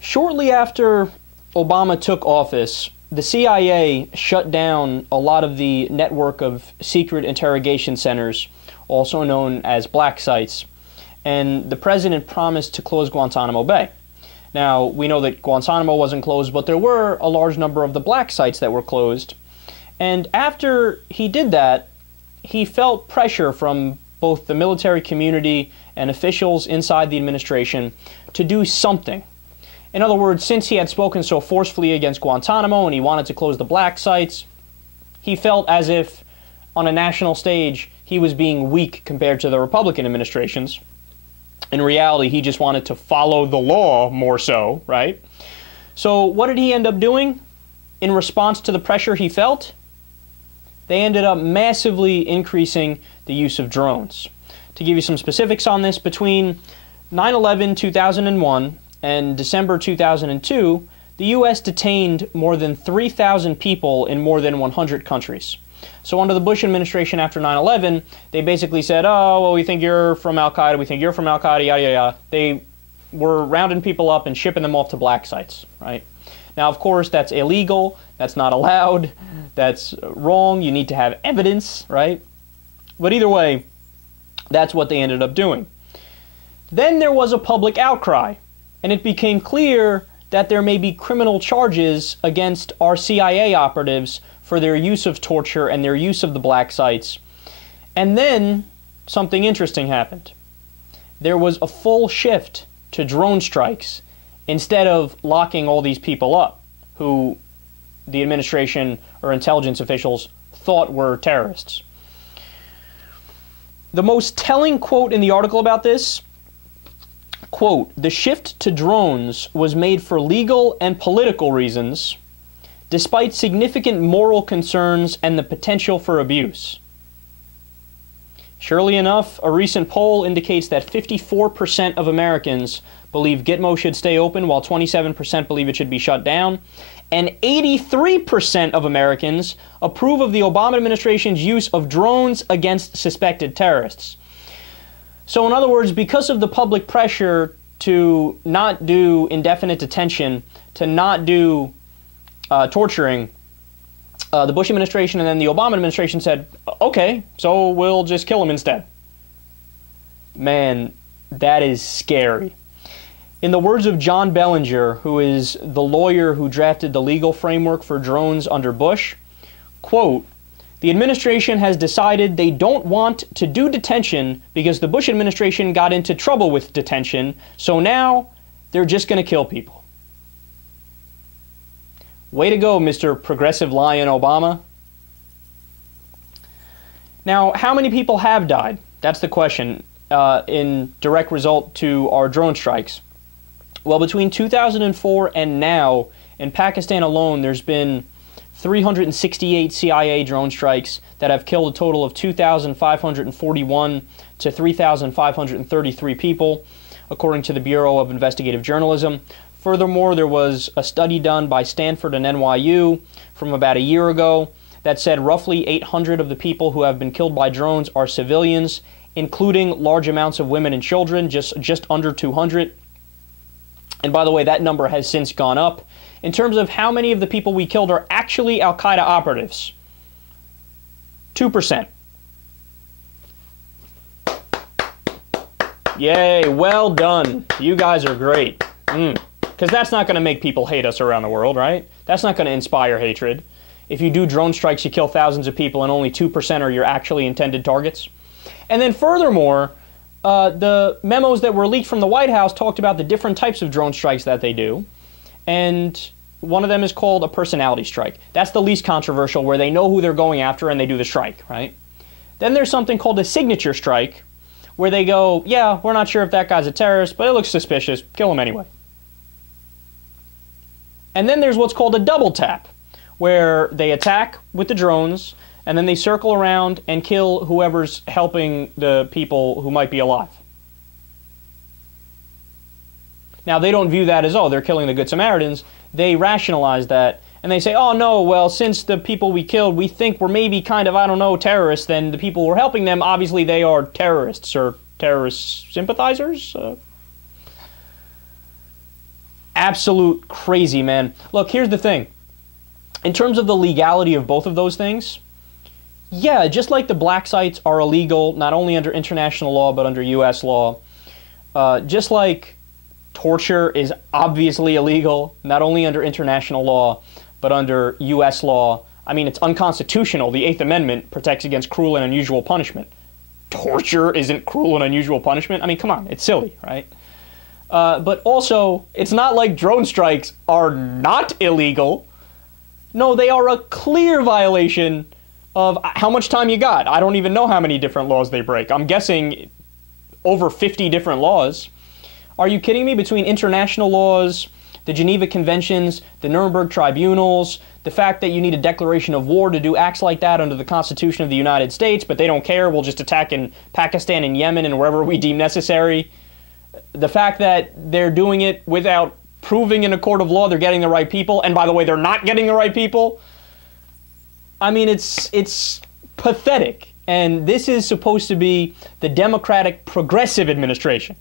Shortly after Obama took office, the CIA shut down a lot of the network of secret interrogation centers, also known as black sites, and the president promised to close Guantánamo Bay. Now, we know that Guantánamo wasn't closed, but there were a large number of the black sites that were closed. And after he did that, he felt pressure from both the military community and officials inside the administration to do something. In other words, since he had spoken so forcefully against Guantánamo and he wanted to close the black sites, he felt as if on a national stage he was being weak compared to the Republican administrations. In reality, he just wanted to follow the law more so, right? So what did he end up doing in response to the pressure he felt? They ended up massively increasing the use of drones. To give you some specifics on this, between 9/11, 2001 and December 2002, the U.S. detained more than 3,000 people in more than 100 countries. So under the Bush administration after 9/11, they basically said, oh, well, we think you're from Al-Qaeda, we think you're from Al-Qaeda, yada, yada, yada. They were rounding people up and shipping them off to black sites, right? Now, of course, that's illegal, that's not allowed, that's wrong, you need to have evidence, right? But either way, that's what they ended up doing. Then there was a public outcry, and it became clear that there may be criminal charges against our CIA operatives for their use of torture and their use of the black sites. And then something interesting happened. There was a full shift to drone strikes instead of locking all these people up who the administration or intelligence officials thought were terrorists. The most telling quote in the article about this, quote, "The shift to drones was made for legal and political reasons, despite significant moral concerns and the potential for abuse." Surely enough, a recent poll indicates that 54% of Americans believe Gitmo should stay open, while 27% believe it should be shut down, and 83% of Americans approve of the Obama administration's use of drones against suspected terrorists. So in other words, because of the public pressure to not do indefinite detention, to not do torturing, the Bush administration and then the Obama administration said, okay, so we'll just kill him instead. Man, that is scary. In the words of John Bellinger, who is the lawyer who drafted the legal framework for drones under Bush, quote, "The administration has decided they don't want to do detention because the Bush administration got into trouble with detention, so now they're just going to kill people." Way to go, Mr. Progressive Lion Obama. Now, how many people have died? That's the question in direct result to our drone strikes. Well, between 2004 and now, in Pakistan alone, there's been 368 CIA drone strikes that have killed a total of 2,541 to 3,533 people, according to the Bureau of Investigative Journalism. Furthermore, there was a study done by Stanford and NYU from about a year ago that said roughly 800 of the people who have been killed by drones are civilians, including large amounts of women and children, just under 200. And by the way, that number has since gone up. In terms of how many of the people we killed are actually Al-Qaeda operatives, 2%. Yay, well done. You guys are great. Because that's not going to make people hate us around the world, right? That's not going to inspire hatred. If you do drone strikes, you kill thousands of people and only 2% are your actually intended targets. And then furthermore, the memos that were leaked from the White House talked about the different types of drone strikes that they do. And one of them is called a personality strike. That's the least controversial, where they know who they're going after and they do the strike, right? Then there's something called a signature strike, where they go, yeah, we're not sure if that guy's a terrorist, but it looks suspicious, kill him anyway. And then there's what's called a double tap, where they attack with the drones, and then they circle around and kill whoever's helping the people who might be alive. Now, they don't view that as, oh, they're killing the Good Samaritans. They rationalize that, and they say, oh, no, well, since the people we killed, we think were maybe kind of, I don't know, terrorists, then the people who are helping them, obviously they are terrorists or terrorist sympathizers. absolute crazy, man. Look, here's the thing. In terms of the legality of both of those things, yeah, just like the black sites are illegal, not only under international law, but under U.S. law, just like torture is obviously illegal, not only under international law, but under U.S. law. I mean, it's unconstitutional. The Eighth Amendment protects against cruel and unusual punishment. Torture isn't cruel and unusual punishment. I mean, come on, it's silly, right? But also, it's not like drone strikes are not illegal. No, they are a clear violation of how much time you got. I don't even know how many different laws they break. I'm guessing over 50 different laws. Are you kidding me? Between international laws, the Geneva Conventions, the Nuremberg Tribunals, the fact that you need a declaration of war to do acts like that under the Constitution of the United States, but they don't care, we'll just attack in Pakistan and Yemen and wherever we deem necessary. The fact that they're doing it without proving in a court of law they're getting the right people, and by the way, they're not getting the right people. I mean, it's pathetic. And this is supposed to be the Democratic Progressive Administration.